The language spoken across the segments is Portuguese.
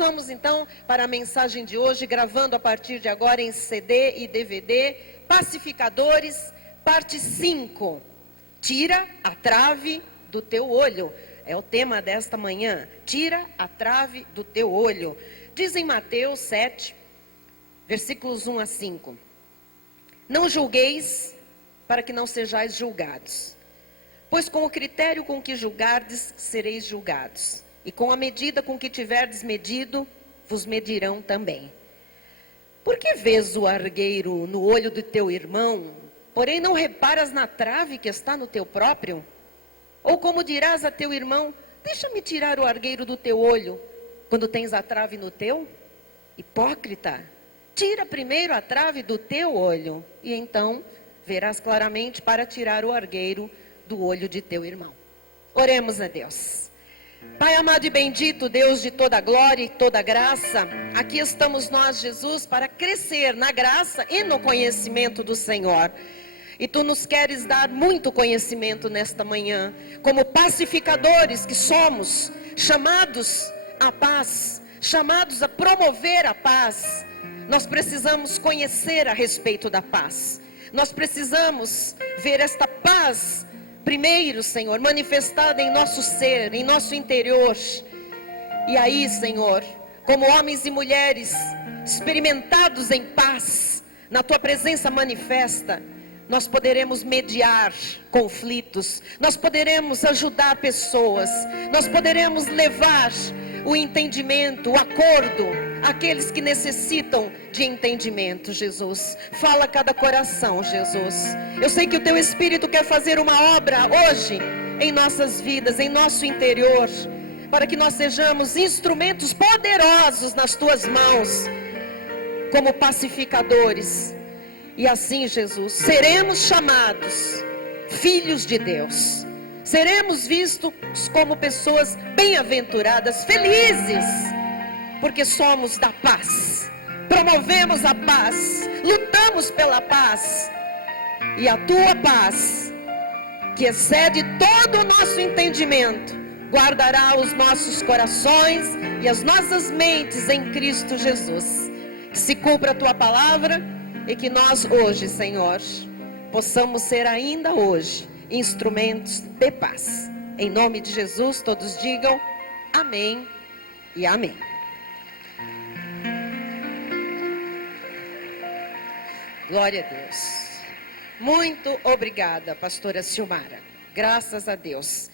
vamos então para a mensagem de hoje, gravando a partir de agora em CD e DVD, Pacificadores, parte 5. Tira a trave do teu olho. É o tema desta manhã. Tira a trave do teu olho. Diz em Mateus 7, versículos 1 a 5. Não julgueis, para que não sejais julgados. Pois com o critério com que julgardes, sereis julgados. E com a medida com que tiverdes medido, vos medirão também. Por que vês o argueiro no olho do teu irmão, porém não reparas na trave que está no teu próprio? Ou como dirás a teu irmão, deixa-me tirar o argueiro do teu olho, quando tens a trave no teu? Hipócrita, tira primeiro a trave do teu olho, e então verás claramente para tirar o argueiro do olho de teu irmão. Oremos a Deus. Pai amado e bendito, Deus de toda glória e toda graça, aqui estamos nós, Jesus, para crescer na graça e no conhecimento do Senhor. E Tu nos queres dar muito conhecimento nesta manhã, como pacificadores que somos, chamados à paz, chamados a promover a paz. Nós precisamos conhecer a respeito da paz. Nós precisamos ver esta paz primeiro, Senhor, manifestada em nosso ser, em nosso interior. E aí, Senhor, como homens e mulheres experimentados em paz, na Tua presença manifesta, nós poderemos mediar conflitos, nós poderemos ajudar pessoas, nós poderemos levar o entendimento, o acordo, àqueles que necessitam de entendimento, Jesus. Fala a cada coração, Jesus. Eu sei que o Teu Espírito quer fazer uma obra hoje em nossas vidas, em nosso interior, para que nós sejamos instrumentos poderosos nas Tuas mãos, como pacificadores. E assim, Jesus, seremos chamados filhos de Deus. Seremos vistos como pessoas bem-aventuradas, felizes, porque somos da paz. Promovemos a paz, lutamos pela paz. E a Tua paz, que excede todo o nosso entendimento, guardará os nossos corações e as nossas mentes em Cristo Jesus. Que se cumpra a Tua palavra e que nós hoje, Senhor, possamos ser ainda hoje instrumentos de paz. Em nome de Jesus, todos digam amém e amém. Glória a Deus. Muito obrigada, pastora Silmara. Graças a Deus.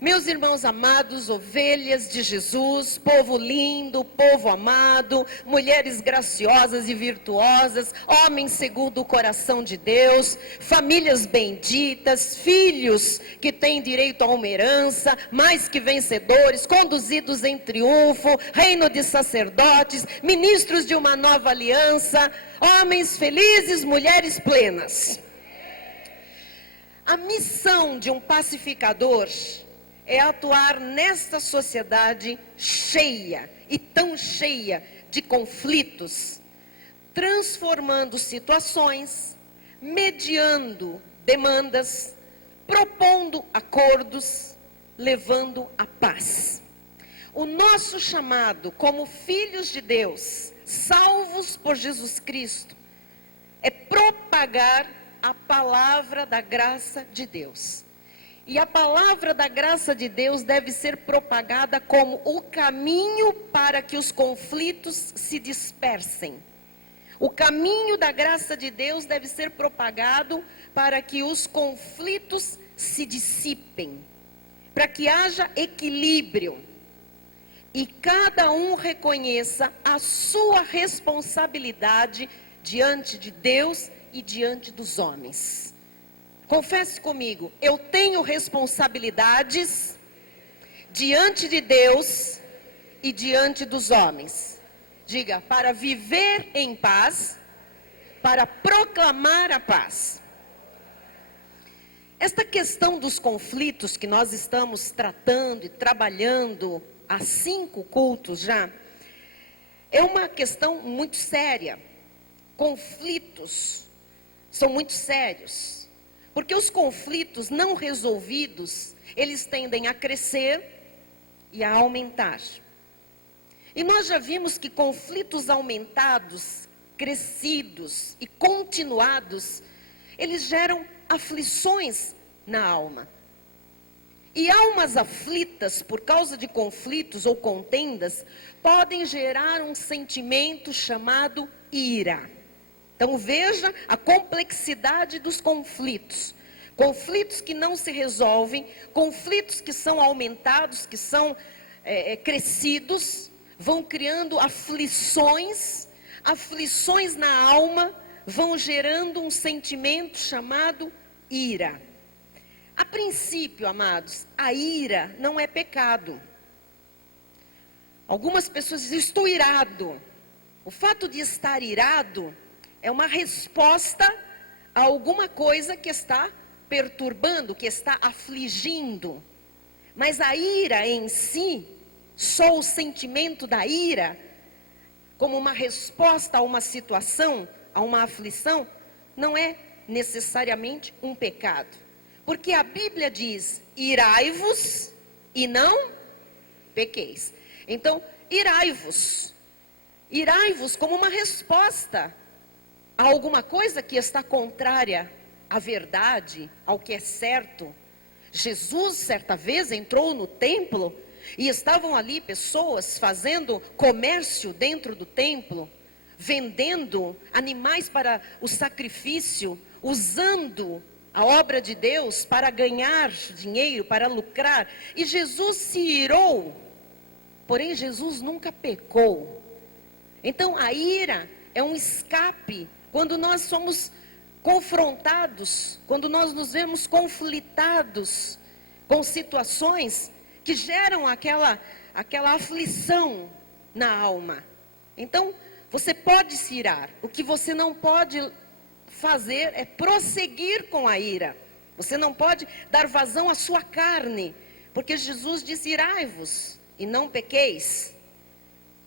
Meus irmãos amados, ovelhas de Jesus, povo lindo, povo amado, mulheres graciosas e virtuosas, homens segundo o coração de Deus, famílias benditas, filhos que têm direito a uma herança, mais que vencedores, conduzidos em triunfo, reino de sacerdotes, ministros de uma nova aliança, homens felizes, mulheres plenas. A missão de um pacificador é atuar nesta sociedade cheia e tão cheia de conflitos, transformando situações, mediando demandas, propondo acordos, levando a paz. O nosso chamado como filhos de Deus, salvos por Jesus Cristo, é propagar a palavra da graça de Deus. E a palavra da graça de Deus deve ser propagada como o caminho para que os conflitos se dispersem. O caminho da graça de Deus deve ser propagado para que os conflitos se dissipem, para que haja equilíbrio e cada um reconheça a sua responsabilidade diante de Deus e diante dos homens. Confesse comigo, eu tenho responsabilidades diante de Deus e diante dos homens. Diga, para viver em paz, para proclamar a paz. Esta questão dos conflitos que nós estamos tratando e trabalhando há 5 cultos já, é uma questão muito séria. Conflitos são muito sérios. Porque os conflitos não resolvidos, eles tendem a crescer e a aumentar. E nós já vimos que conflitos aumentados, crescidos e continuados, eles geram aflições na alma. E almas aflitas por causa de conflitos ou contendas podem gerar um sentimento chamado ira. Então veja a complexidade dos conflitos. Conflitos que não se resolvem, conflitos que são aumentados, que são crescidos, vão criando aflições na alma, vão gerando um sentimento chamado ira. A princípio, amados, a ira não é pecado. Algumas pessoas dizem, estou irado. O fato de estar irado é uma resposta a alguma coisa que está perturbando, que está afligindo. Mas a ira em si, só o sentimento da ira, como uma resposta a uma situação, a uma aflição, não é necessariamente um pecado. Porque a Bíblia diz, irai-vos e não pequeis. Então, irai-vos. Irai-vos como uma resposta a alguma coisa que está contrária à verdade, ao que é certo. Jesus, certa vez, entrou no templo e estavam ali pessoas fazendo comércio dentro do templo, vendendo animais para o sacrifício, usando a obra de Deus para ganhar dinheiro, para lucrar. E Jesus se irou, porém Jesus nunca pecou. Então a ira é um escape quando nós somos confrontados, quando nós nos vemos conflitados com situações que geram aquela aflição na alma. Então, você pode se irar. O que você não pode fazer é prosseguir com a ira. Você não pode dar vazão à sua carne, porque Jesus disse, irai-vos e não pequeis.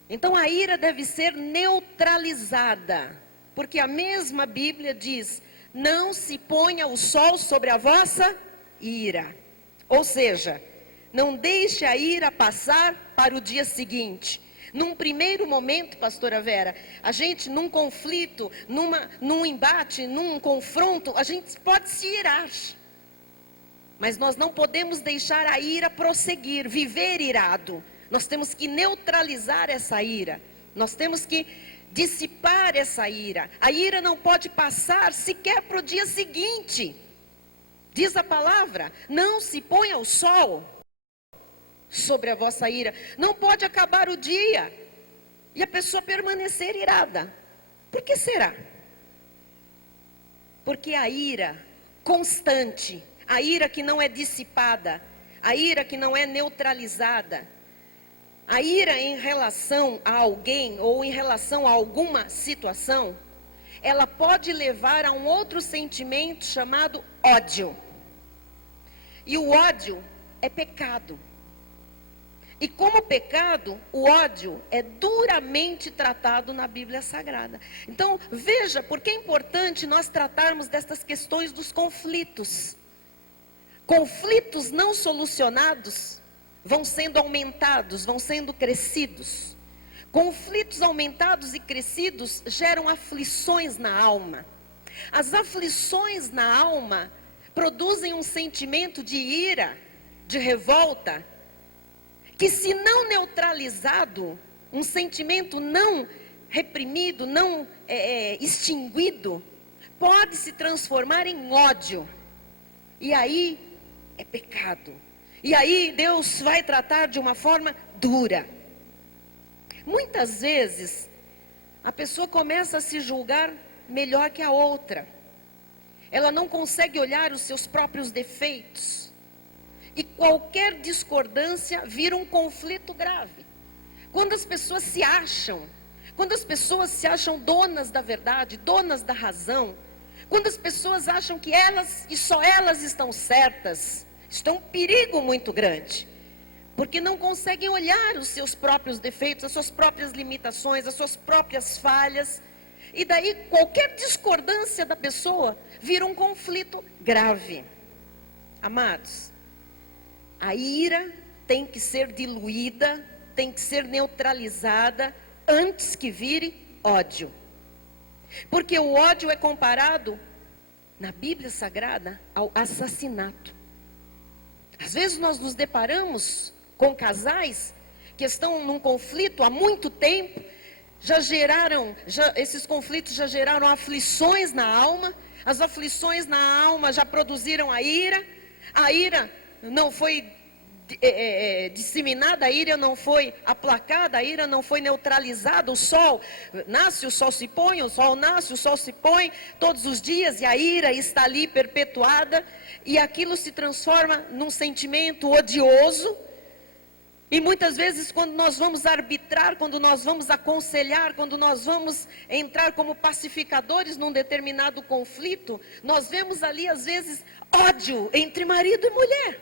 Então a ira deve ser neutralizada, porque a mesma Bíblia diz, não se ponha o sol sobre a vossa ira. Ou seja, não deixe a ira passar para o dia seguinte. Num primeiro momento, pastora Vera, a gente num conflito, num embate, num confronto, a gente pode se irar. Mas nós não podemos deixar a ira prosseguir, viver irado. Nós temos que neutralizar essa ira. Nós temos que dissipar essa ira. A ira não pode passar sequer para o dia seguinte. Diz a palavra, não se ponha o sol sobre a vossa ira. Não pode acabar o dia e a pessoa permanecer irada. Por que será? Porque a ira constante, a ira que não é dissipada, a ira que não é neutralizada, a ira em relação a alguém ou em relação a alguma situação, ela pode levar a um outro sentimento chamado ódio. E o ódio é pecado. E como pecado, o ódio é duramente tratado na Bíblia Sagrada. Então, veja, porque é importante nós tratarmos destas questões dos conflitos. Conflitos não solucionados vão sendo aumentados, vão sendo crescidos. Conflitos aumentados e crescidos geram aflições na alma. As aflições na alma produzem um sentimento de ira, de revolta, que se não neutralizado, um sentimento não reprimido, não extinguido, pode se transformar em ódio. E aí é pecado. E aí Deus vai tratar de uma forma dura. Muitas vezes, a pessoa começa a se julgar melhor que a outra. Ela não consegue olhar os seus próprios defeitos. E qualquer discordância vira um conflito grave. Quando as pessoas se acham donas da verdade, donas da razão, quando as pessoas acham que elas e só elas estão certas, isto é um perigo muito grande. Porque não conseguem olhar os seus próprios defeitos, as suas próprias limitações, as suas próprias falhas. E daí qualquer discordância da pessoa vira um conflito grave. Amados, a ira tem que ser diluída tem que ser neutralizada antes que vire ódio. Porque o ódio é comparado, na Bíblia Sagrada, ao assassinato. Às vezes nós nos deparamos com casais que estão num conflito há muito tempo, esses conflitos já geraram aflições na alma, as aflições na alma já produziram a ira não foi disseminada, a ira não foi aplacada, a ira não foi neutralizada. O sol nasce, o sol se põe, o sol nasce, o sol se põe todos os dias, e a ira está ali perpetuada, e aquilo se transforma num sentimento odioso. E muitas vezes, quando nós vamos arbitrar, quando nós vamos aconselhar, quando nós vamos entrar como pacificadores num determinado conflito, nós vemos ali às vezes ódio entre marido e mulher.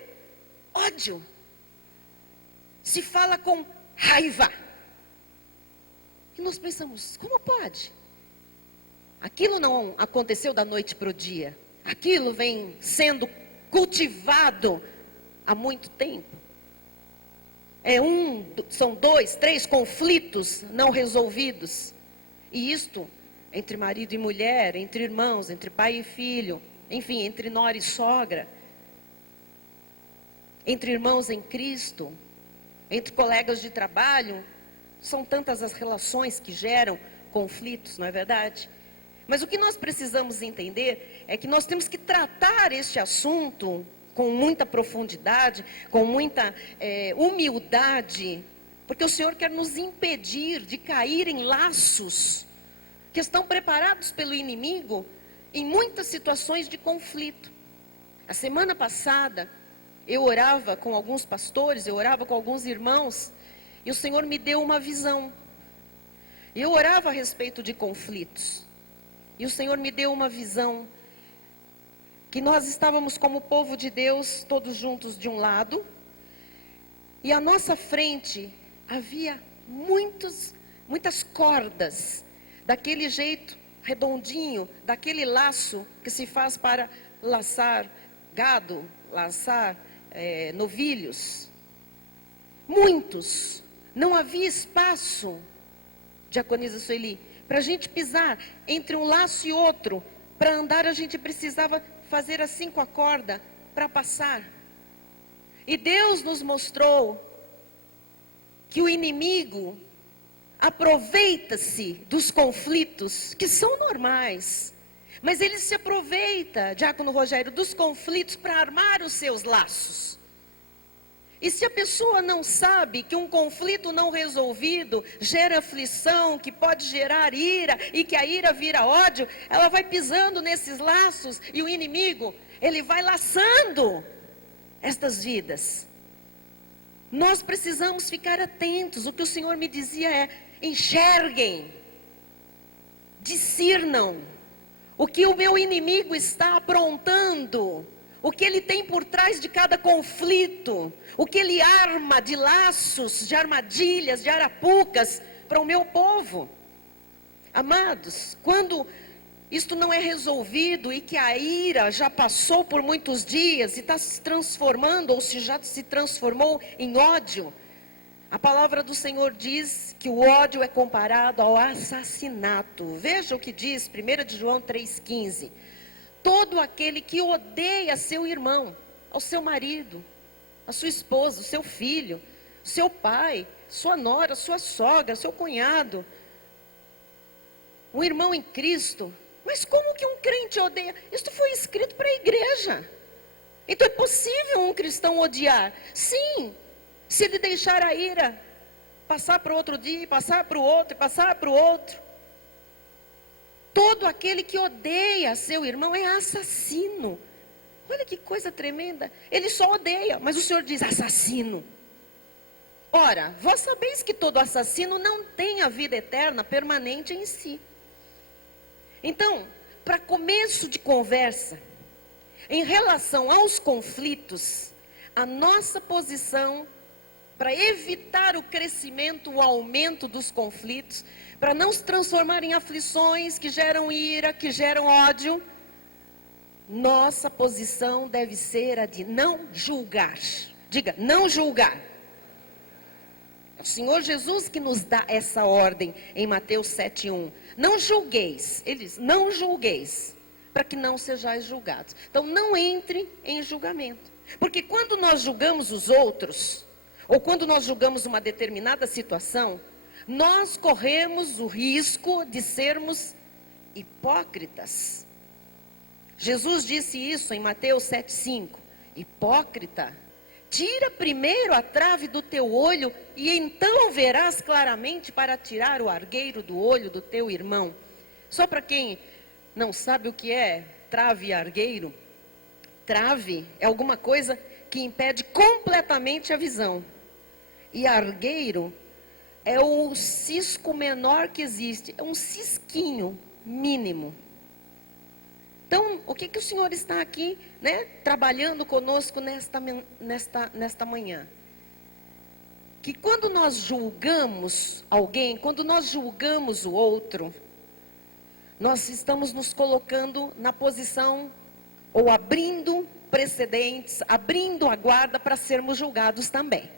Ódio. Se fala com raiva. E nós pensamos, como pode? Aquilo não aconteceu da noite para o dia. Aquilo vem sendo cultivado há muito tempo. São 2, 3 conflitos não resolvidos. E isto entre marido e mulher, entre irmãos, entre pai e filho, enfim, entre nora e sogra, entre irmãos em Cristo, entre colegas de trabalho. São tantas as relações que geram conflitos, não é verdade? Mas o que nós precisamos entender é que nós temos que tratar este assunto com muita profundidade, com muita humildade, porque o Senhor quer nos impedir de cair em laços que estão preparados pelo inimigo em muitas situações de conflito. A semana passada, eu orava com alguns pastores, eu orava com alguns irmãos, e o Senhor me deu uma visão. Eu orava a respeito de conflitos, e o Senhor me deu uma visão, que nós estávamos como povo de Deus, todos juntos de um lado, e à nossa frente havia muitas cordas, daquele jeito redondinho, daquele laço que se faz para laçar gado, laçar novilhos. Muitos. Não havia espaço, diaconisa Sueli, para a gente pisar entre um laço e outro. Para andar a gente precisava fazer assim com a corda para passar. E Deus nos mostrou que o inimigo aproveita-se dos conflitos que são normais, mas ele se aproveita, diácono Rogério, dos conflitos para armar os seus laços. E se a pessoa não sabe que um conflito não resolvido gera aflição, que pode gerar ira, e que a ira vira ódio, ela vai pisando nesses laços, e o inimigo, ele vai laçando estas vidas. Nós precisamos ficar atentos. O que o Senhor me dizia é: enxerguem, discernam o que o meu inimigo está aprontando, o que ele tem por trás de cada conflito, o que ele arma de laços, de armadilhas, de arapucas para o meu povo. Amados, quando isto não é resolvido e que a ira já passou por muitos dias e está se transformando, ou se já se transformou em ódio, a palavra do Senhor diz que o ódio é comparado ao assassinato. Veja o que diz 1 de João 3,15. Todo aquele que odeia seu irmão, ao seu marido, a sua esposa, o seu filho, seu pai, sua nora, sua sogra, seu cunhado, um irmão em Cristo. Mas como que um crente odeia? Isto foi escrito para a igreja. Então é possível um cristão odiar? Sim, se ele deixar a ira passar para o outro dia, passar para o outro, e passar para o outro. Todo aquele que odeia seu irmão é assassino. Olha que coisa tremenda. Ele só odeia, mas o Senhor diz assassino. Ora, vós sabeis que todo assassino não tem a vida eterna permanente em si. Então, para começo de conversa, em relação aos conflitos, a nossa posição para evitar o crescimento, o aumento dos conflitos, para não se transformar em aflições que geram ira, que geram ódio, nossa posição deve ser a de não julgar. Diga, não julgar. O Senhor Jesus que nos dá essa ordem em Mateus 7:1. Não julgueis, ele diz, não julgueis, para que não sejais julgados. Então não entre em julgamento. Porque quando nós julgamos os outros, ou quando nós julgamos uma determinada situação, nós corremos o risco de sermos hipócritas. Jesus disse isso em Mateus 7:5. Hipócrita, tira primeiro a trave do teu olho e então verás claramente para tirar o argueiro do olho do teu irmão. Só para quem não sabe o que é trave e argueiro, trave é alguma coisa que impede completamente a visão. E argueiro é o cisco menor que existe, é um cisquinho mínimo. Então, o que o Senhor está aqui, trabalhando conosco nesta manhã? Que quando nós julgamos alguém, quando nós julgamos o outro, nós estamos nos colocando na posição, ou abrindo precedentes, abrindo a guarda para sermos julgados também.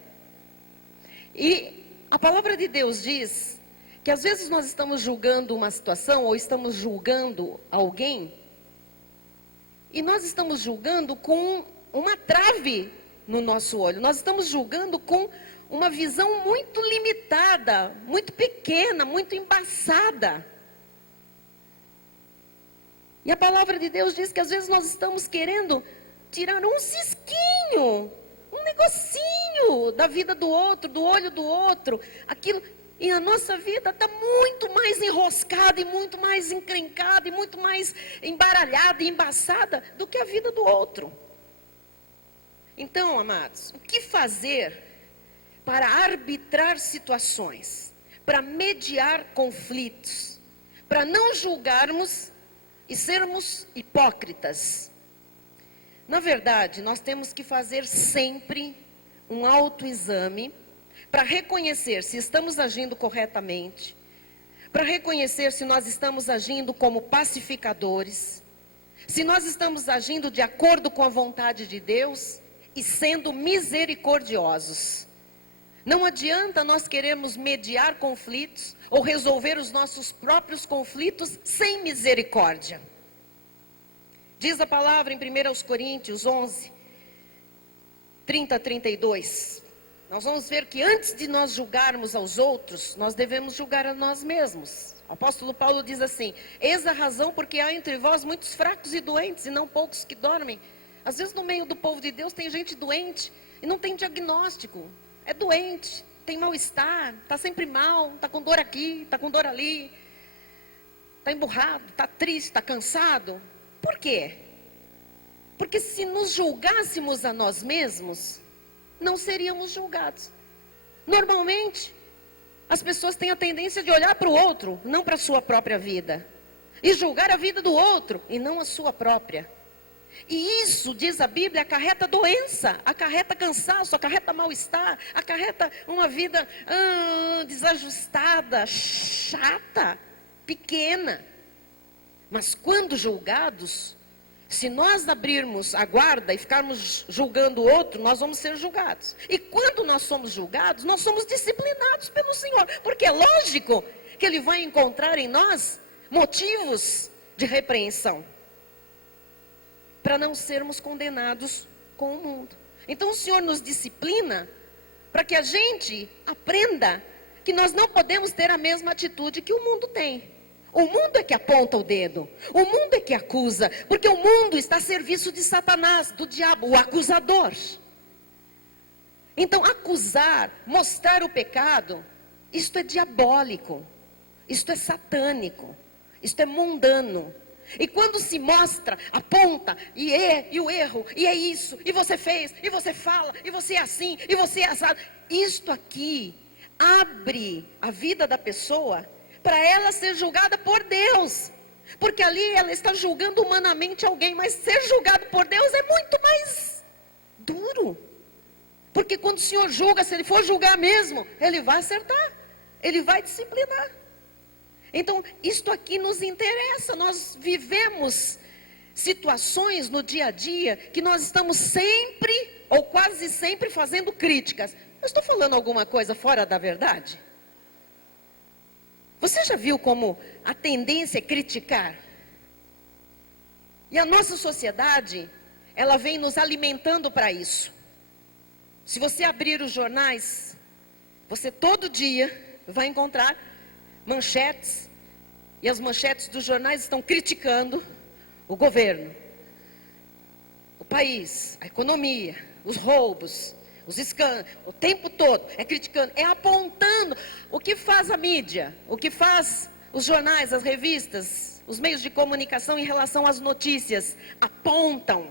E a palavra de Deus diz que às vezes nós estamos julgando uma situação, ou estamos julgando alguém, e nós estamos julgando com uma trave no nosso olho. Nós estamos julgando com uma visão muito limitada, muito pequena, muito embaçada. E a palavra de Deus diz que às vezes nós estamos querendo tirar um cisquinho, um negocinho da vida do outro, do olho do outro. Aquilo, e a nossa vida está muito mais enroscada e muito mais encrencada e muito mais embaralhada e embaçada do que a vida do outro. Então, amados, o que fazer para arbitrar situações, para mediar conflitos, para não julgarmos e sermos hipócritas? Na verdade, nós temos que fazer sempre um autoexame para reconhecer se estamos agindo corretamente, para reconhecer se nós estamos agindo como pacificadores, se nós estamos agindo de acordo com a vontade de Deus e sendo misericordiosos. Não adianta nós querermos mediar conflitos ou resolver os nossos próprios conflitos sem misericórdia. Diz a palavra em 1 Coríntios 11, 30 a 32. Nós vamos ver que antes de nós julgarmos aos outros, nós devemos julgar a nós mesmos. O apóstolo Paulo diz assim: eis a razão porque há entre vós muitos fracos e doentes, e não poucos que dormem. Às vezes no meio do povo de Deus tem gente doente e não tem diagnóstico. É doente, tem mal-estar, está sempre mal, está com dor aqui, está com dor ali, está emburrado, está triste, está cansado. Por quê? Porque se nos julgássemos a nós mesmos, não seríamos julgados. Normalmente, as pessoas têm a tendência de olhar para o outro, não para a sua própria vida, e julgar a vida do outro, e não a sua própria. E isso, diz a Bíblia, acarreta doença, acarreta cansaço, acarreta mal-estar, acarreta uma vida desajustada, chata, pequena. Mas quando julgados, se nós abrirmos a guarda e ficarmos julgando o outro, nós vamos ser julgados. E quando nós somos julgados, nós somos disciplinados pelo Senhor. Porque é lógico que Ele vai encontrar em nós motivos de repreensão, para não sermos condenados com o mundo. Então o Senhor nos disciplina para que a gente aprenda que nós não podemos ter a mesma atitude que o mundo tem. O mundo é que aponta o dedo, o mundo é que acusa, porque o mundo está a serviço de Satanás, do diabo, o acusador. Então acusar, mostrar o pecado, isto é diabólico, isto é satânico, isto é mundano. E quando se mostra, aponta, e o erro, e é isso, e você fez, e você fala, e você é assim, e você é assado. Isto aqui abre a vida da pessoa para ela ser julgada por Deus. Porque ali ela está julgando humanamente alguém, mas ser julgado por Deus é muito mais duro. Porque quando o Senhor julga, se Ele for julgar mesmo, Ele vai acertar, Ele vai disciplinar. Então, isto aqui nos interessa. Nós vivemos situações no dia a dia que nós estamos sempre, ou quase sempre, fazendo críticas. Eu estou falando alguma coisa fora da verdade? Você já viu como a tendência é criticar? E a nossa sociedade, ela vem nos alimentando para isso. Se você abrir os jornais, você todo dia vai encontrar manchetes, e as manchetes dos jornais estão criticando o governo, o país, a economia, os roubos, os escândalos, o tempo todo é criticando, é apontando. O que faz a mídia, o que faz os jornais, as revistas, os meios de comunicação em relação às notícias? Apontam,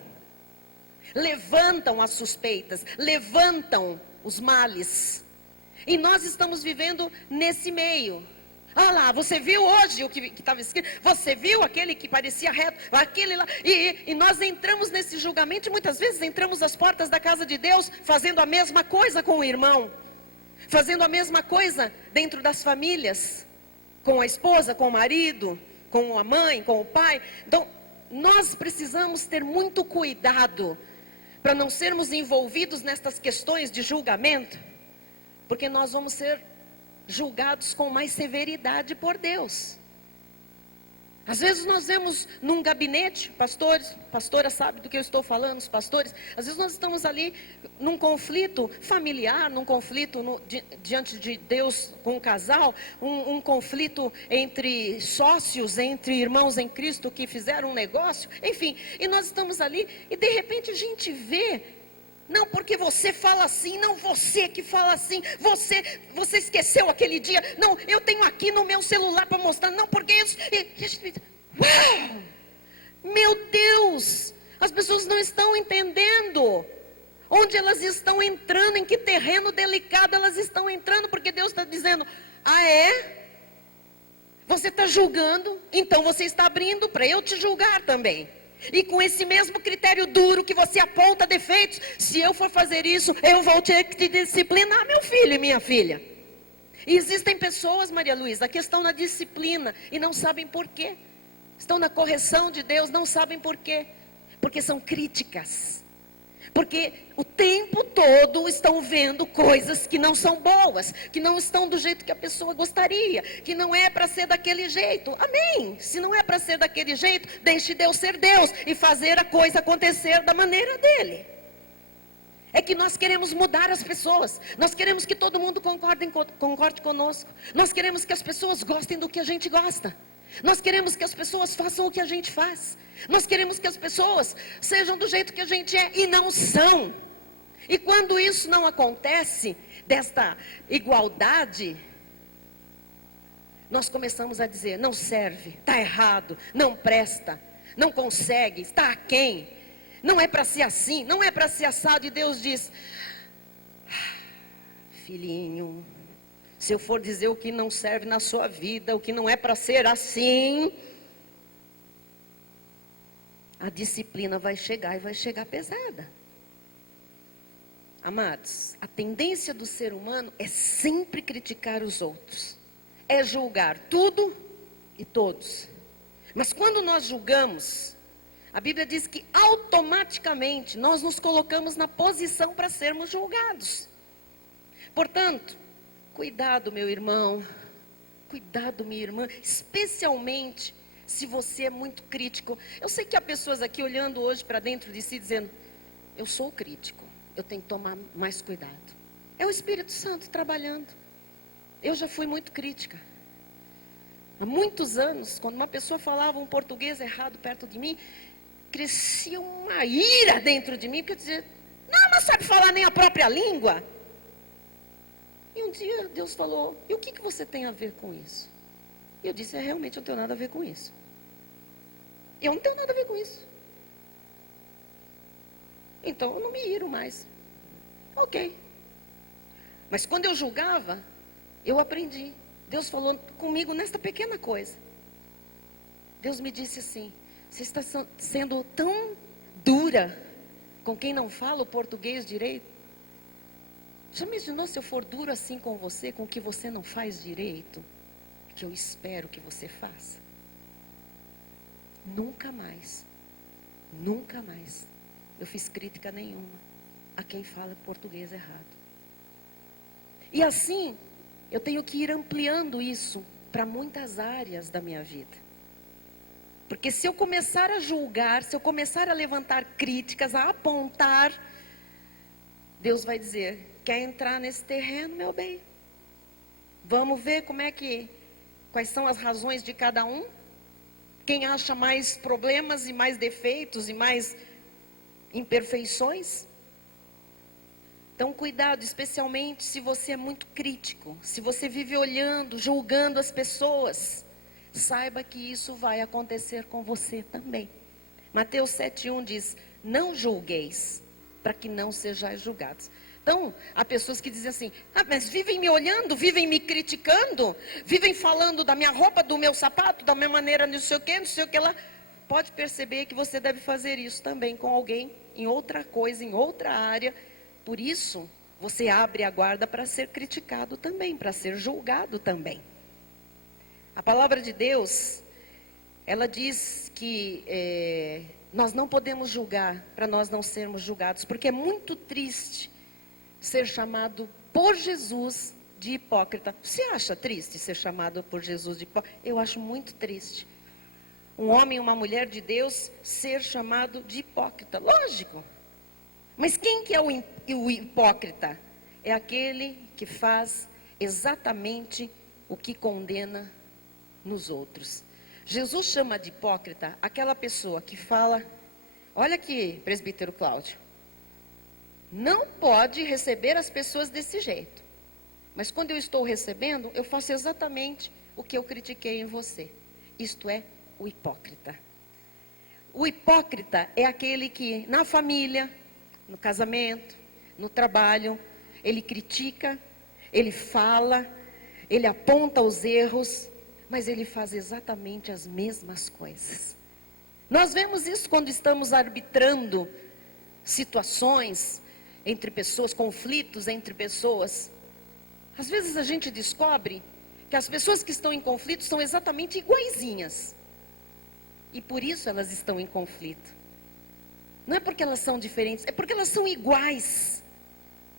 levantam as suspeitas, levantam os males. E nós estamos vivendo nesse meio. Ah lá, você viu hoje o que estava escrito? Você viu aquele que parecia reto? Aquele lá. E nós entramos nesse julgamento, e muitas vezes entramos às portas da casa de Deus, fazendo a mesma coisa com o irmão. Fazendo a mesma coisa dentro das famílias. Com a esposa, com o marido, com a mãe, com o pai. Então, nós precisamos ter muito cuidado para não sermos envolvidos nestas questões de julgamento. Porque nós vamos ser julgados com mais severidade por Deus. Às vezes nós vemos num gabinete, pastores, pastora sabe do que eu estou falando, os pastores, às vezes nós estamos ali num conflito familiar, num conflito diante de Deus com um casal, um conflito entre sócios, entre irmãos em Cristo que fizeram um negócio, enfim, e nós estamos ali e de repente a gente vê, não porque você fala assim, não você que fala assim, você esqueceu aquele dia, não, eu tenho aqui no meu celular para mostrar, não porque isso, uau, meu Deus, as pessoas não estão entendendo onde elas estão entrando, em que terreno delicado elas estão entrando, porque Deus está dizendo, ah é? Você está julgando, então você está abrindo para eu te julgar também. E com esse mesmo critério duro que você aponta defeitos, se eu for fazer isso, eu vou ter que te disciplinar, meu filho e minha filha. E existem pessoas, Maria Luísa, que estão na disciplina e não sabem por quê. Estão na correção de Deus, não sabem por quê. Porque são críticas. Porque o tempo todo estão vendo coisas que não são boas, que não estão do jeito que a pessoa gostaria, que não é para ser daquele jeito. Amém. Se não é para ser daquele jeito, deixe Deus ser Deus e fazer a coisa acontecer da maneira dele. É que nós queremos mudar as pessoas. Nós queremos que todo mundo concorde conosco. Nós queremos que as pessoas gostem do que a gente gosta. Nós queremos que as pessoas façam o que a gente faz. Nós queremos que as pessoas sejam do jeito que a gente é e não são. E quando isso não acontece, desta igualdade, nós começamos a dizer, não serve, está errado, não presta, não consegue, está aquém, não é para ser assim, não é para ser assado. E Deus diz, filhinho, se eu for dizer o que não serve na sua vida, o que não é para ser assim, a disciplina vai chegar e vai chegar pesada. Amados, a tendência do ser humano é sempre criticar os outros. É julgar tudo e todos. Mas quando nós julgamos, a Bíblia diz que automaticamente nós nos colocamos na posição para sermos julgados. Portanto, cuidado, meu irmão, cuidado, minha irmã, especialmente se você é muito crítico. Eu sei que há pessoas aqui olhando hoje para dentro de si dizendo, eu sou crítico, eu tenho que tomar mais cuidado. É o Espírito Santo trabalhando. Eu já fui muito crítica. Há muitos anos, quando uma pessoa falava um português errado perto de mim, crescia uma ira dentro de mim, porque eu dizia, não sabe falar nem a própria língua. E um dia Deus falou, e o que você tem a ver com isso? E eu disse, realmente eu não tenho nada a ver com isso. Eu não tenho nada a ver com isso. Então eu não me iro mais. Ok. Mas quando eu julgava, eu aprendi. Deus falou comigo nesta pequena coisa. Deus me disse assim, você está sendo tão dura com quem não fala o português direito? Já imaginou se eu for duro assim com você, com o que você não faz direito? Que eu espero que você faça. Nunca mais eu fiz crítica nenhuma a quem fala português errado. E assim, eu tenho que ir ampliando isso para muitas áreas da minha vida. Porque se eu começar a julgar, se eu começar a levantar críticas, a apontar, Deus vai dizer: quer entrar nesse terreno, meu bem? Vamos ver quais são as razões de cada um? Quem acha mais problemas e mais defeitos e mais imperfeições? Então, cuidado, especialmente se você é muito crítico, se você vive olhando, julgando as pessoas, saiba que isso vai acontecer com você também. Mateus 7,1 diz: não julgueis, para que não sejais julgados. Então, há pessoas que dizem assim: mas vivem me olhando, vivem me criticando, vivem falando da minha roupa, do meu sapato, da minha maneira, não sei o que lá. Pode perceber que você deve fazer isso também com alguém, em outra coisa, em outra área. Por isso, você abre a guarda para ser criticado também, para ser julgado também. A palavra de Deus, ela diz que nós não podemos julgar para nós não sermos julgados, porque é muito triste ser chamado por Jesus de hipócrita. Você acha triste ser chamado por Jesus de hipócrita? Eu acho muito triste. Um homem e uma mulher de Deus ser chamado de hipócrita. Lógico. Mas quem que é o hipócrita? É aquele que faz exatamente o que condena nos outros. Jesus chama de hipócrita aquela pessoa que fala: olha aqui, presbítero Cláudio, não pode receber as pessoas desse jeito. Mas quando eu estou recebendo, eu faço exatamente o que eu critiquei em você. Isto é o hipócrita. O hipócrita é aquele que na família, no casamento, no trabalho, ele critica, ele fala, ele aponta os erros, mas ele faz exatamente as mesmas coisas. Nós vemos isso quando estamos arbitrando situações entre pessoas, conflitos entre pessoas. Às vezes a gente descobre que as pessoas que estão em conflito são exatamente iguaizinhas. E por isso elas estão em conflito. Não é porque elas são diferentes, é porque elas são iguais.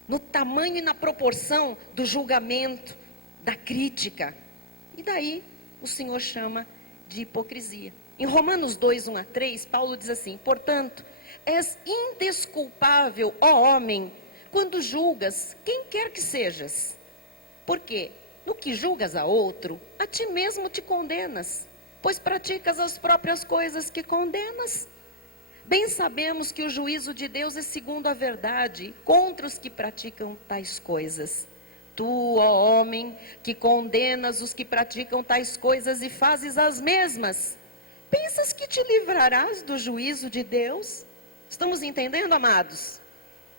No tamanho e na proporção do julgamento, da crítica. E daí o Senhor chama de hipocrisia. Em Romanos 2, 1-3, Paulo diz assim: portanto, és indesculpável, ó homem, quando julgas quem quer que sejas. Porque no que julgas a outro, a ti mesmo te condenas, pois praticas as próprias coisas que condenas. Bem sabemos que o juízo de Deus é segundo a verdade contra os que praticam tais coisas. Tu, ó homem, que condenas os que praticam tais coisas e fazes as mesmas, pensas que te livrarás do juízo de Deus? Estamos entendendo, amados?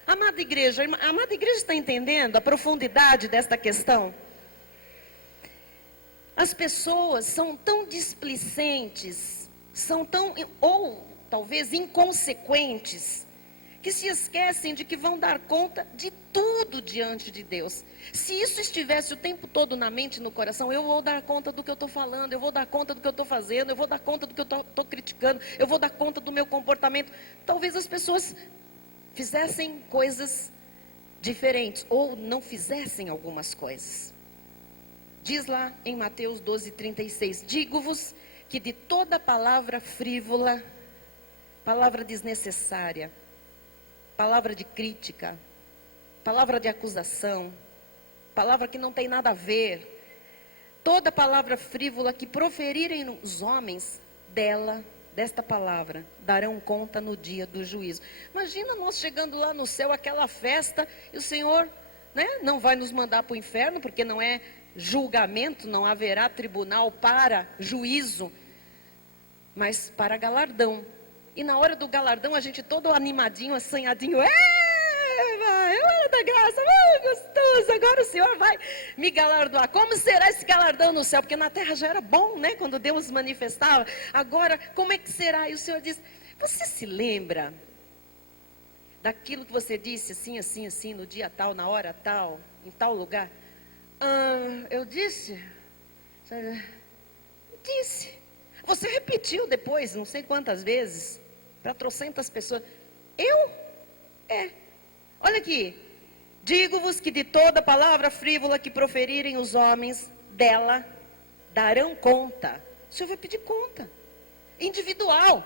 Amada igreja está entendendo a profundidade desta questão? As pessoas são tão displicentes, são tão, ou talvez inconsequentes, que se esquecem de que vão dar conta de tudo diante de Deus. Se isso estivesse o tempo todo na mente e no coração: eu vou dar conta do que eu estou falando, eu vou dar conta do que eu estou fazendo, eu vou dar conta do que eu estou criticando, eu vou dar conta do meu comportamento, talvez as pessoas fizessem coisas diferentes, ou não fizessem algumas coisas. Diz lá em Mateus 12:36, digo-vos que de toda palavra frívola, palavra desnecessária, palavra de crítica, palavra de acusação, palavra que não tem nada a ver, toda palavra frívola que proferirem os homens, desta palavra, darão conta no dia do juízo. Imagina nós chegando lá no céu, aquela festa, e o Senhor, não vai nos mandar para o inferno, porque não é julgamento, não haverá tribunal para juízo, mas para galardão. E na hora do galardão, a gente todo animadinho, assanhadinho: vai, hora da graça, gostoso, agora o Senhor vai me galardoar. Como será esse galardão no céu? Porque na terra já era bom, quando Deus manifestava. Agora, como é que será? E o Senhor diz: você se lembra daquilo que você disse assim, assim, assim, no dia tal, na hora tal, em tal lugar? Eu disse? Disse. Você repetiu depois, não sei quantas vezes, para trocentas pessoas. Olha aqui, Digo-vos que de toda palavra frívola que proferirem os homens, dela darão conta. O Senhor vai pedir conta. Individual.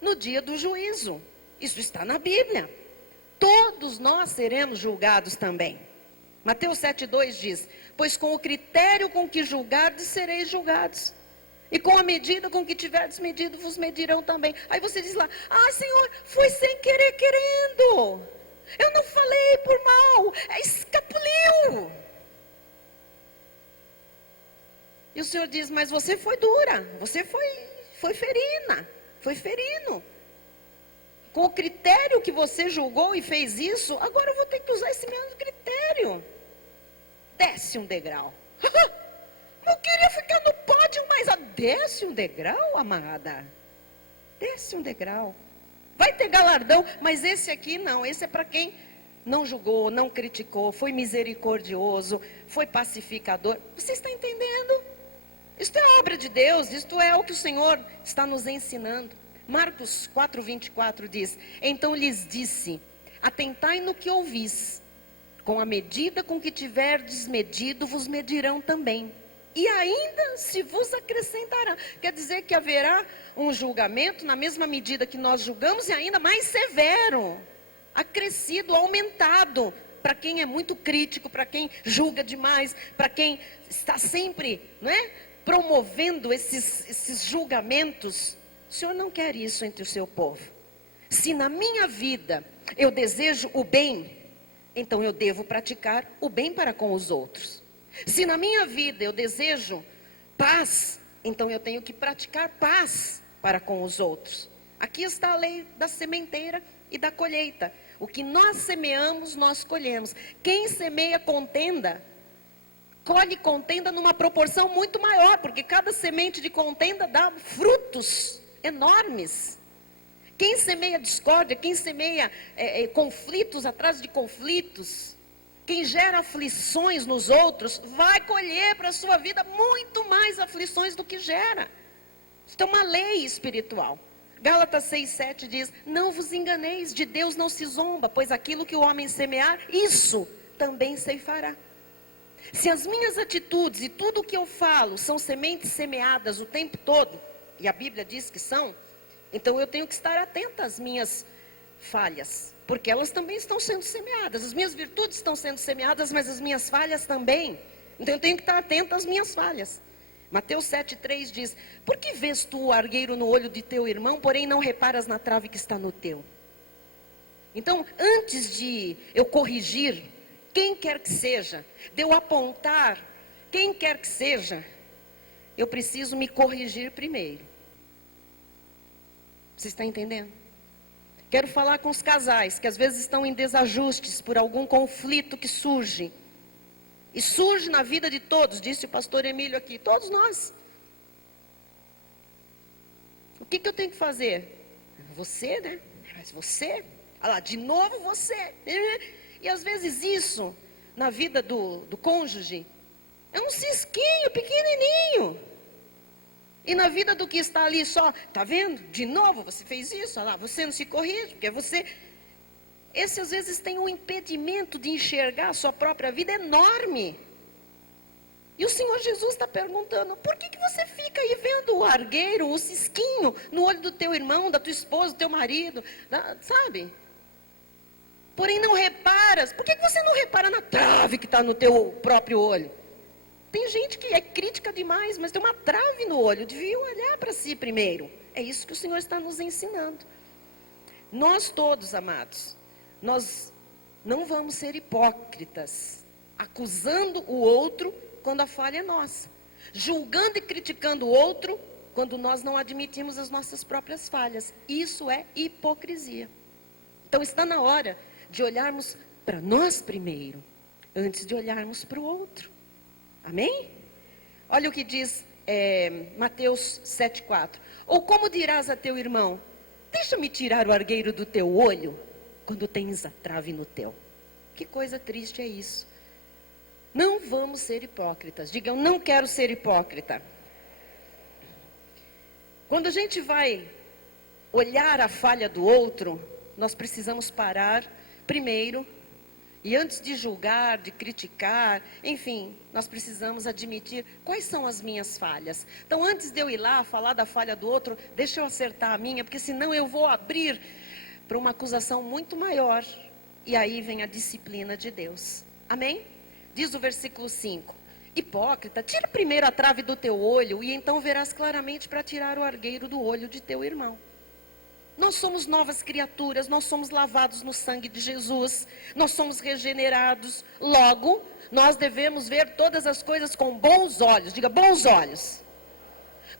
No dia do juízo. Isso está na Bíblia. Todos nós seremos julgados também. Mateus 7,2 diz: pois com o critério com que julgardes, sereis julgados. E com a medida com que tiverdes medido, vos medirão também. Aí você diz lá: ah, Senhor, foi sem querer querendo. Eu não falei por mal, escapuliu. E o Senhor diz: mas você foi dura, você foi ferina, foi ferino. Com o critério que você julgou e fez isso, agora eu vou ter que usar esse mesmo critério. Desce um degrau. Eu queria ficar no pódio, mas desce um degrau, amada. Desce um degrau. Vai ter galardão, mas esse aqui não. Esse é para quem não julgou, não criticou, foi misericordioso, foi pacificador. Você está entendendo? Isto é obra de Deus, isto é o que o Senhor está nos ensinando. Marcos 4,24 diz: então lhes disse, atentai no que ouvis, com a medida com que tiverdes medido, vos medirão também. E ainda se vos acrescentará. Quer dizer que haverá um julgamento na mesma medida que nós julgamos, e ainda mais severo, acrescido, aumentado, para quem é muito crítico, para quem julga demais, para quem está sempre, não é, promovendo esses julgamentos. O Senhor não quer isso entre o seu povo. Se na minha vida eu desejo o bem, então eu devo praticar o bem para com os outros. Se na minha vida eu desejo paz, então eu tenho que praticar paz para com os outros. Aqui está a lei da sementeira e da colheita. O que nós semeamos, nós colhemos. Quem semeia contenda, colhe contenda numa proporção muito maior, porque cada semente de contenda dá frutos enormes. Quem semeia discórdia, quem semeia conflitos atrás de conflitos, quem gera aflições nos outros, vai colher para a sua vida muito mais aflições do que gera. Isso é uma lei espiritual. Gálatas 6,7 diz: não vos enganeis, de Deus não se zomba, pois aquilo que o homem semear, isso também ceifará. Se as minhas atitudes e tudo o que eu falo são sementes semeadas o tempo todo, e a Bíblia diz que são, então eu tenho que estar atenta às minhas falhas, porque elas também estão sendo semeadas. As minhas virtudes estão sendo semeadas, mas as minhas falhas também. Então eu tenho que estar atenta às minhas falhas. Mateus 7,3 diz: por que vês tu o argueiro no olho de teu irmão, porém não reparas na trave que está no teu? Então, antes de eu corrigir quem quer que seja, de eu apontar quem quer que seja, eu preciso me corrigir primeiro. Você está entendendo? Quero falar com os casais que às vezes estão em desajustes por algum conflito que surge. E surge na vida de todos, disse o pastor Emílio aqui, todos nós. O que eu tenho que fazer? Você, né? Mas você, olha lá, de novo você. E às vezes isso, na vida do cônjuge, é um cisquinho pequenininho. E na vida do que está ali só, tá vendo? De novo você fez isso, olha lá, você não se corrige, porque você... Esse às vezes tem um impedimento de enxergar a sua própria vida enorme. E o Senhor Jesus está perguntando: por que você fica aí vendo o argueiro, o cisquinho no olho do teu irmão, da tua esposa, do teu marido, sabe? Porém não reparas. Por que você não repara na trave que está no teu próprio olho? Tem gente que é crítica demais, mas tem uma trave no olho. Devia olhar para si primeiro. É isso que o Senhor está nos ensinando. Nós todos, amados, nós não vamos ser hipócritas, acusando o outro quando a falha é nossa, julgando e criticando o outro quando nós não admitimos as nossas próprias falhas. Isso é hipocrisia. Então está na hora de olharmos para nós primeiro, antes de olharmos para o outro. Amém? Olha o que diz Mateus 7,4. Ou como dirás a teu irmão: deixa-me tirar o argueiro do teu olho, quando tens a trave no teu. Que coisa triste é isso. Não vamos ser hipócritas. Digam: não quero ser hipócrita. Quando a gente vai olhar a falha do outro, nós precisamos parar primeiro E antes de julgar, de criticar, enfim, nós precisamos admitir quais são as minhas falhas. Então, antes de eu ir lá falar da falha do outro, deixa eu acertar a minha, porque senão eu vou abrir para uma acusação muito maior. E aí vem a disciplina de Deus. Amém? Diz o versículo 5. Hipócrita, tira primeiro a trave do teu olho, e então verás claramente para tirar o argueiro do olho de teu irmão. Nós somos novas criaturas, nós somos lavados no sangue de Jesus, nós somos regenerados. Logo, nós devemos ver todas as coisas com bons olhos. Diga, bons olhos.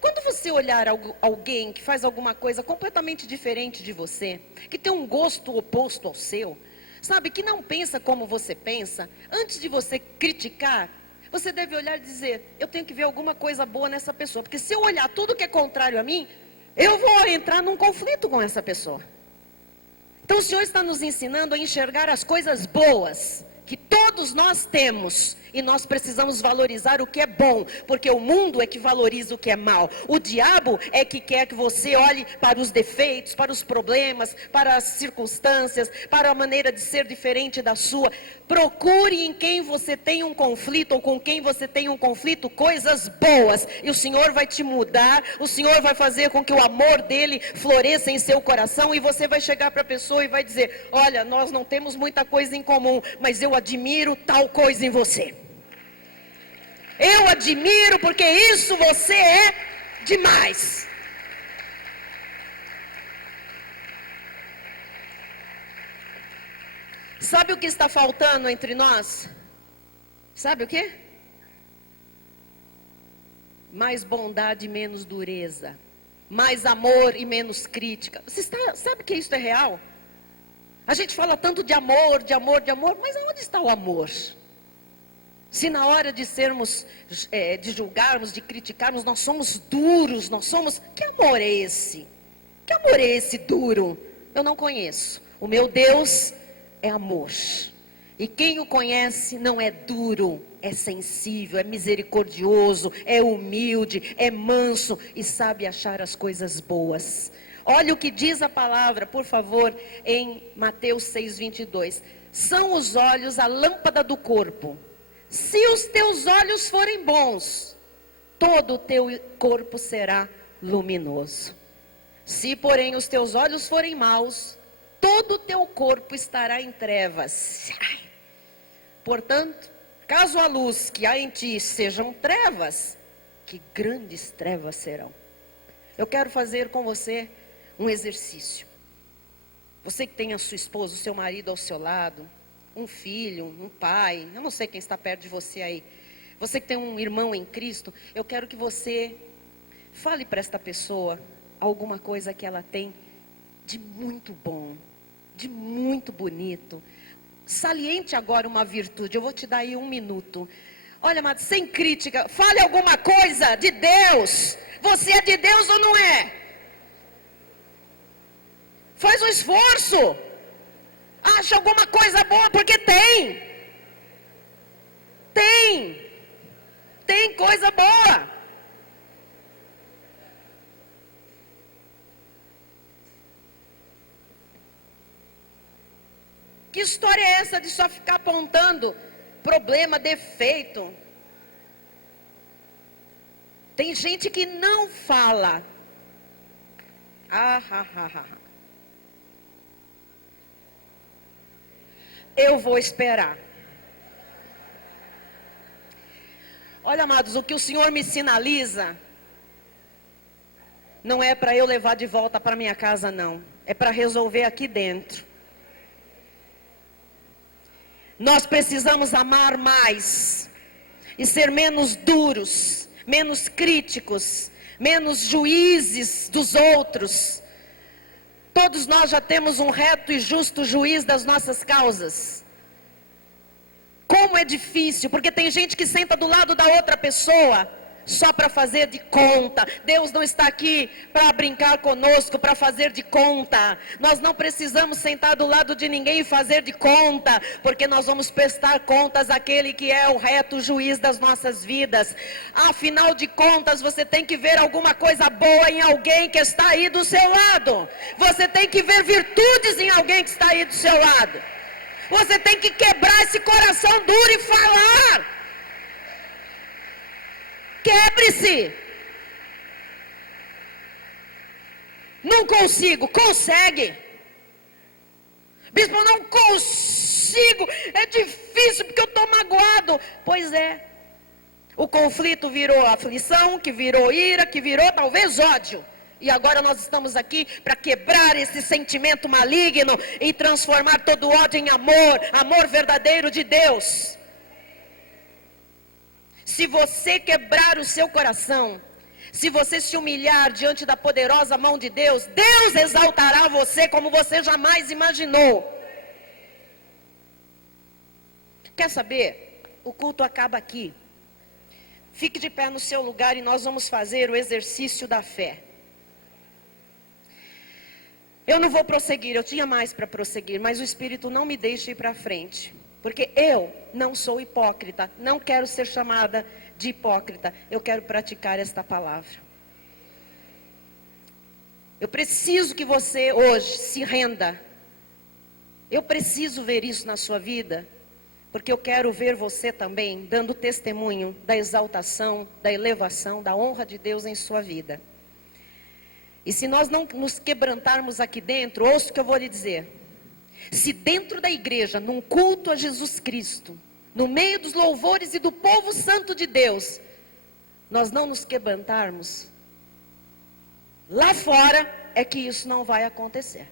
Quando você olhar alguém que faz alguma coisa completamente diferente de você, que tem um gosto oposto ao seu, sabe, que não pensa como você pensa, antes de você criticar, você deve olhar e dizer, eu tenho que ver alguma coisa boa nessa pessoa, porque se eu olhar tudo que é contrário a mim, eu vou entrar num conflito com essa pessoa. Então o Senhor está nos ensinando a enxergar as coisas boas que todos nós temos, e nós precisamos valorizar o que é bom, porque o mundo é que valoriza o que é mal. O diabo é que quer que você olhe para os defeitos, para os problemas, para as circunstâncias, para a maneira de ser diferente da sua. Procure em quem você tem um conflito, ou com quem você tem um conflito, coisas boas, e o Senhor vai te mudar, o Senhor vai fazer com que o amor dele floresça em seu coração, e você vai chegar para a pessoa e vai dizer, olha, nós não temos muita coisa em comum, mas eu admiro tal coisa em você. Eu admiro porque isso você é demais. Sabe o que está faltando entre nós? Sabe o quê? Mais bondade e menos dureza. Mais amor e menos crítica. Sabe que isso é real? A gente fala tanto de amor, de amor, de amor, mas onde está o amor? Se na hora de sermos, de julgarmos, de criticarmos, nós somos duros, nós somos... Que amor é esse? Que amor é esse duro? Eu não conheço. O meu Deus é amor. E quem o conhece não é duro, é sensível, é misericordioso, é humilde, é manso e sabe achar as coisas boas. Olha o que diz a palavra, por favor, em Mateus 6:22. São os olhos a lâmpada do corpo. Se os teus olhos forem bons, todo o teu corpo será luminoso. Se, porém, os teus olhos forem maus, todo o teu corpo estará em trevas. Portanto, caso a luz que há em ti sejam trevas, que grandes trevas serão. Eu quero fazer com você um exercício. Você que tem a sua esposa, o seu marido ao seu lado, um filho, um pai, eu não sei quem está perto de você aí. Você que tem um irmão em Cristo, eu quero que você fale para esta pessoa alguma coisa que ela tem de muito bom, de muito bonito. Saliente agora uma virtude, eu vou te dar aí 1 minuto. Olha, mas sem crítica, fale alguma coisa de Deus. Você é de Deus ou não é? Faz um esforço. Acha alguma coisa boa, porque tem. Tem coisa boa. Que história é essa de só ficar apontando problema, defeito? Tem gente que não fala. Eu vou esperar. Olha, amados, o que o Senhor me sinaliza não é para eu levar de volta para minha casa, não. É para resolver aqui dentro. Nós precisamos amar mais e ser menos duros, menos críticos, menos juízes dos outros. Todos nós já temos um reto e justo juiz das nossas causas. Como é difícil, porque tem gente que senta do lado da outra pessoa só para fazer de conta. Deus não está aqui para brincar conosco, para fazer de conta. Nós não precisamos sentar do lado de ninguém e fazer de conta, porque nós vamos prestar contas àquele que é o reto juiz das nossas vidas. Afinal de contas, você tem que ver alguma coisa boa em alguém que está aí do seu lado. Você tem que ver virtudes em alguém que está aí do seu lado. Você tem que quebrar esse coração duro e falar. Quebre-se. Não consigo. Consegue. Bispo, não consigo. É difícil porque eu estou magoado. Pois é. O conflito virou aflição, que virou ira, que virou talvez ódio. E agora nós estamos aqui para quebrar esse sentimento maligno e transformar todo o ódio em amor, amor verdadeiro de Deus. Se você quebrar o seu coração, se você se humilhar diante da poderosa mão de Deus, Deus exaltará você como você jamais imaginou. Quer saber? O culto acaba aqui. Fique de pé no seu lugar e nós vamos fazer o exercício da fé. Eu não vou prosseguir, eu tinha mais para prosseguir, mas o Espírito não me deixa ir para frente. Porque eu não sou hipócrita, não quero ser chamada de hipócrita, eu quero praticar esta palavra. Eu preciso que você hoje se renda. Eu preciso ver isso na sua vida, porque eu quero ver você também dando testemunho da exaltação, da elevação, da honra de Deus em sua vida. E se nós não nos quebrantarmos aqui dentro, ouça o que eu vou lhe dizer. Se dentro da igreja, num culto a Jesus Cristo, no meio dos louvores e do povo santo de Deus, nós não nos quebrantarmos, lá fora é que isso não vai acontecer.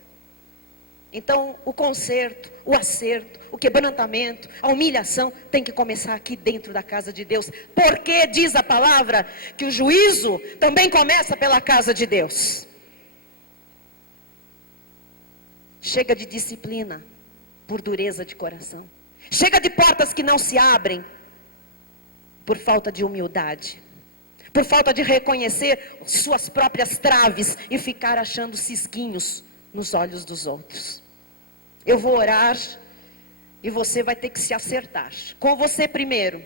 Então, o conserto, o acerto, o quebrantamento, a humilhação tem que começar aqui dentro da casa de Deus. Porque diz a palavra que o juízo também começa pela casa de Deus. Chega de disciplina por dureza de coração. Chega de portas que não se abrem por falta de humildade. Por falta de reconhecer suas próprias traves e ficar achando cisquinhos nos olhos dos outros. Eu vou orar e você vai ter que se acertar. Com você primeiro.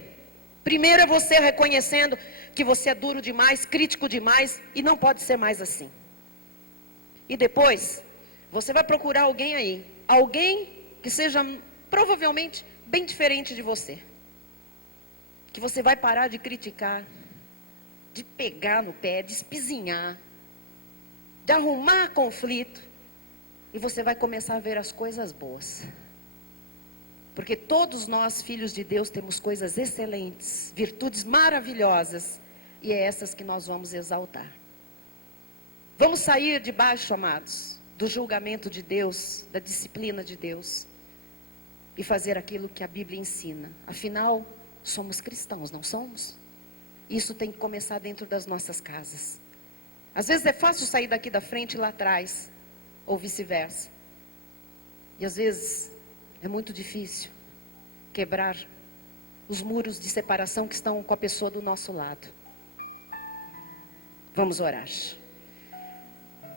Primeiro é você reconhecendo que você é duro demais, crítico demais e não pode ser mais assim. E depois, você vai procurar alguém aí. Alguém que seja provavelmente bem diferente de você. Que você vai parar de criticar, de pegar no pé, de espizinhar, de arrumar conflito. E você vai começar a ver as coisas boas. Porque todos nós, filhos de Deus, temos coisas excelentes, virtudes maravilhosas. E é essas que nós vamos exaltar. Vamos sair debaixo, amados, do julgamento de Deus, da disciplina de Deus. E fazer aquilo que a Bíblia ensina. Afinal, somos cristãos, não somos? Isso tem que começar dentro das nossas casas. Às vezes é fácil sair daqui da frente e lá atrás. Ou vice-versa. E às vezes é muito difícil quebrar os muros de separação que estão com a pessoa do nosso lado. Vamos orar.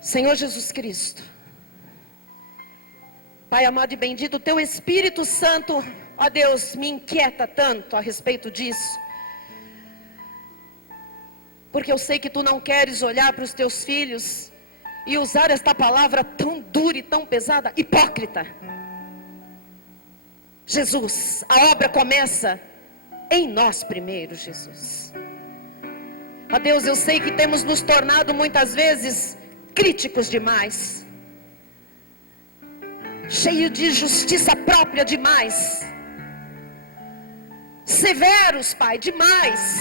Senhor Jesus Cristo, Pai amado e bendito, o Teu Espírito Santo, ó Deus, me inquieta tanto a respeito disso. Porque eu sei que Tu não queres olhar para os Teus filhos e usar esta palavra tão dura e tão pesada, hipócrita. Jesus, a obra começa em nós primeiro, Jesus. Ó Deus, eu sei que temos nos tornado muitas vezes críticos demais, cheio de justiça própria demais, severos, Pai, demais.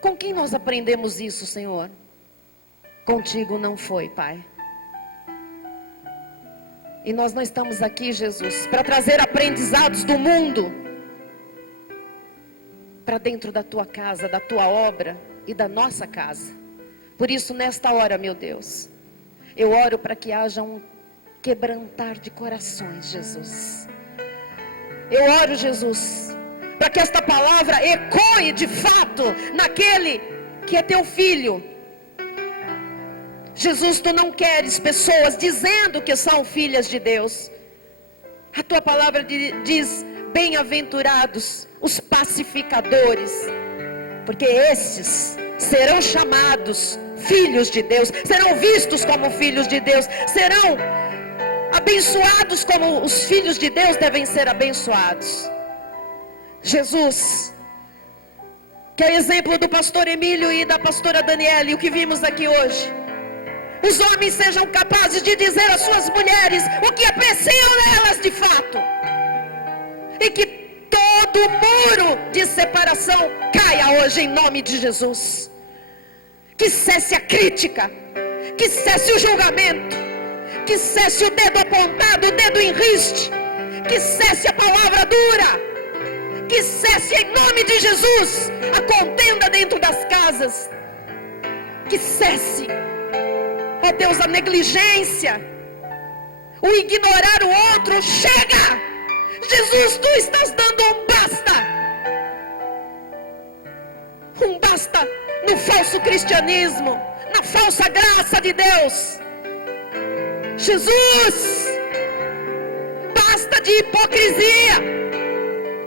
Com quem nós aprendemos isso, Senhor? Contigo não foi, Pai. E nós não estamos aqui, Jesus, para trazer aprendizados do mundo para dentro da Tua casa, da Tua obra e da nossa casa. Por isso, nesta hora, meu Deus, eu oro para que haja um quebrantar de corações, Jesus. Eu oro, Jesus, para que esta palavra ecoe de fato naquele que é Teu Filho. Jesus, Tu não queres pessoas dizendo que são filhas de Deus. A Tua palavra diz: bem-aventurados os pacificadores, porque estes serão chamados filhos de Deus, serão vistos como filhos de Deus, serão abençoados como os filhos de Deus devem ser abençoados. Jesus, que é exemplo do pastor Emílio e da pastora Daniela, e o que vimos aqui hoje. Os homens sejam capazes de dizer às suas mulheres o que apreciam nelas de fato. E que todo muro de separação caia hoje em nome de Jesus. Que cesse a crítica, que cesse o julgamento, que cesse o dedo apontado, o dedo em riste, que cesse a palavra dura, que cesse em nome de Jesus a contenda dentro das casas, que cesse, ó Deus, a negligência, o ignorar o outro. Chega! Jesus, tu estás dando um basta no falso cristianismo, na falsa graça de Deus. Jesus, basta de hipocrisia.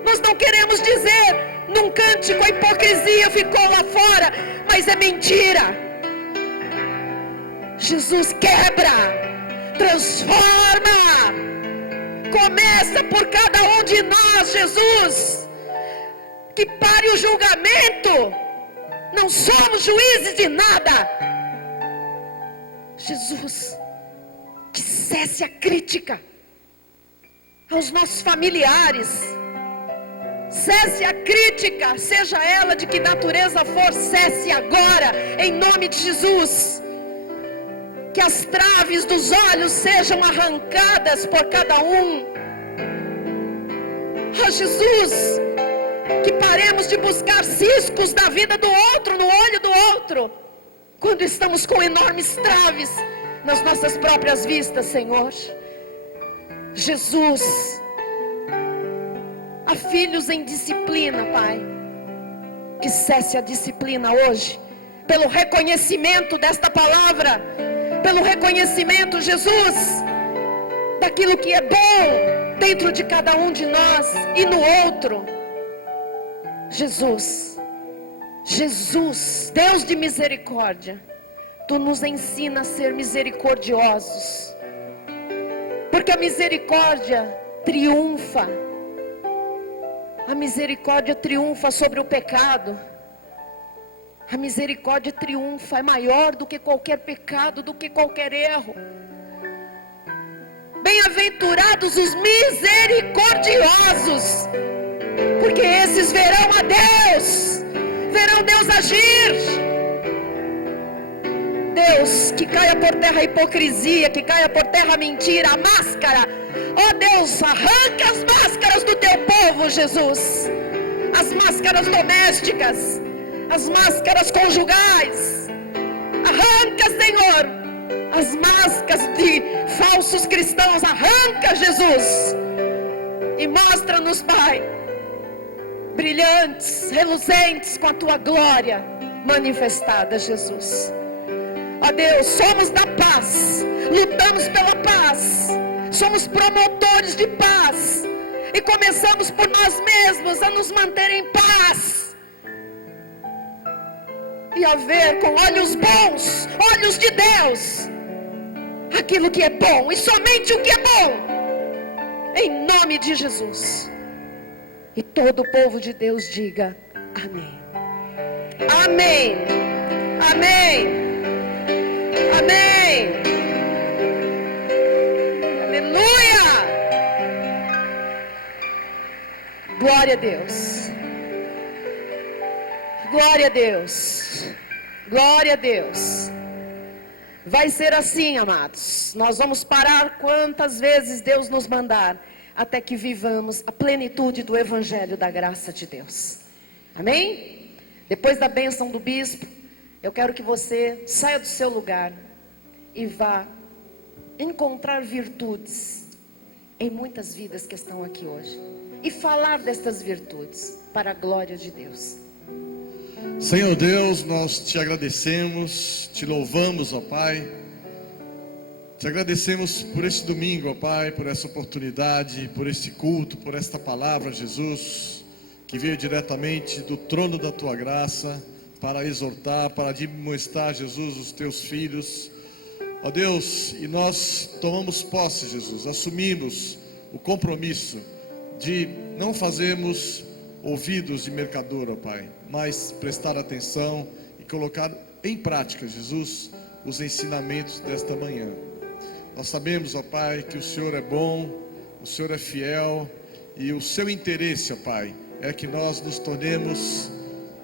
Nós não queremos dizer num cântico a hipocrisia ficou lá fora, mas é mentira. Jesus, quebra, transforma, começa por cada um de nós, Jesus. Que pare o julgamento, não somos juízes de nada. Jesus, que cesse a crítica aos nossos familiares, cesse a crítica, seja ela de que natureza for, cesse agora, em nome de Jesus. Que as traves dos olhos sejam arrancadas por cada um. Oh Jesus, que paremos de buscar ciscos da vida do outro, no olho do outro, quando estamos com enormes traves nas nossas próprias vistas, Senhor. Jesus, há filhos em disciplina, Pai, que cesse a disciplina hoje, pelo reconhecimento desta palavra, pelo reconhecimento, Jesus, daquilo que é bom dentro de cada um de nós e no outro. Jesus, Jesus, Deus de misericórdia, tu nos ensina a ser misericordiosos, porque a misericórdia triunfa. A misericórdia triunfa sobre o pecado. A misericórdia triunfa, é maior do que qualquer pecado, do que qualquer erro. Bem-aventurados os misericordiosos, porque esses verão a Deus, verão Deus agir. Deus, que caia por terra a hipocrisia, que caia por terra a mentira, a máscara. Ó Deus, arranca as máscaras do teu povo, Jesus. As máscaras domésticas, as máscaras conjugais. Arranca, Senhor, as máscaras de falsos cristãos. Arranca, Jesus, e mostra-nos, Pai, brilhantes, reluzentes com a tua glória manifestada, Jesus. Ó Deus, somos da paz, lutamos pela paz, somos promotores de paz, e começamos por nós mesmos a nos manter em paz, e a ver com olhos bons, olhos de Deus, aquilo que é bom, e somente o que é bom, em nome de Jesus. E todo o povo de Deus diga amém. Amém. Amém. Amém. Aleluia. Glória a Deus. Glória a Deus. Glória a Deus. Vai ser assim, amados. Nós vamos parar quantas vezes Deus nos mandar, até que vivamos a plenitude do Evangelho da graça de Deus. Amém? Depois da bênção do bispo, eu quero que você saia do seu lugar e vá encontrar virtudes em muitas vidas que estão aqui hoje, e falar destas virtudes para a glória de Deus. Senhor Deus, nós te agradecemos, te louvamos, ó Pai. Te agradecemos por esse domingo, ó Pai, por essa oportunidade, por esse culto, por esta palavra, Jesus, que veio diretamente do trono da tua graça, para exortar, para demonstrar, Jesus, os teus filhos, Ó Deus, e nós tomamos posse, Jesus, assumimos o compromisso de não fazermos ouvidos de mercador, ó Pai, mas prestar atenção e colocar em prática, Jesus, os ensinamentos desta manhã. Nós sabemos, ó Pai, que o Senhor é bom, o Senhor é fiel, e o seu interesse, ó Pai, é que nós nos tornemos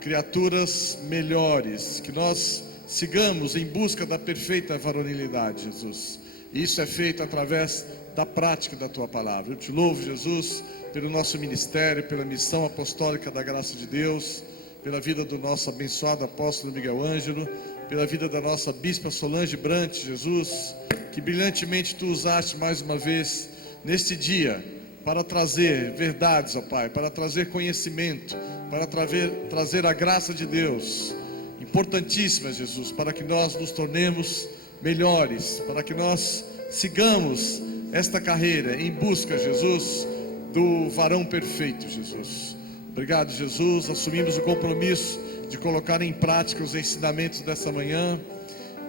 criaturas melhores, que nós sigamos em busca da perfeita varonilidade, Jesus. E isso é feito através da prática da Tua Palavra. Eu te louvo, Jesus, pelo nosso ministério, pela missão apostólica da graça de Deus, pela vida do nosso abençoado apóstolo Miguel Ângelo, pela vida da nossa bispa Solange Brant, Jesus, que brilhantemente Tu usaste mais uma vez neste dia, para trazer verdades, ó Pai, para trazer conhecimento, para trazer a graça de Deus, importantíssima, Jesus, para que nós nos tornemos melhores, para que nós sigamos esta carreira em busca, Jesus, do varão perfeito, Jesus. Obrigado, Jesus, assumimos o compromisso de colocar em prática os ensinamentos dessa manhã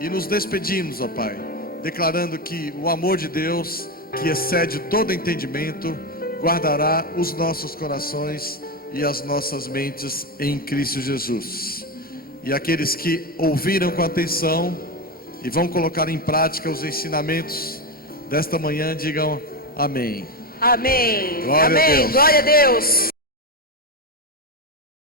e nos despedimos, ó Pai, declarando que o amor de Deus, que excede todo entendimento, guardará os nossos corações e as nossas mentes em Cristo Jesus. E aqueles que ouviram com atenção e vão colocar em prática os ensinamentos desta manhã, digam amém. Amém. Glória a Amém. Deus. Glória a Deus.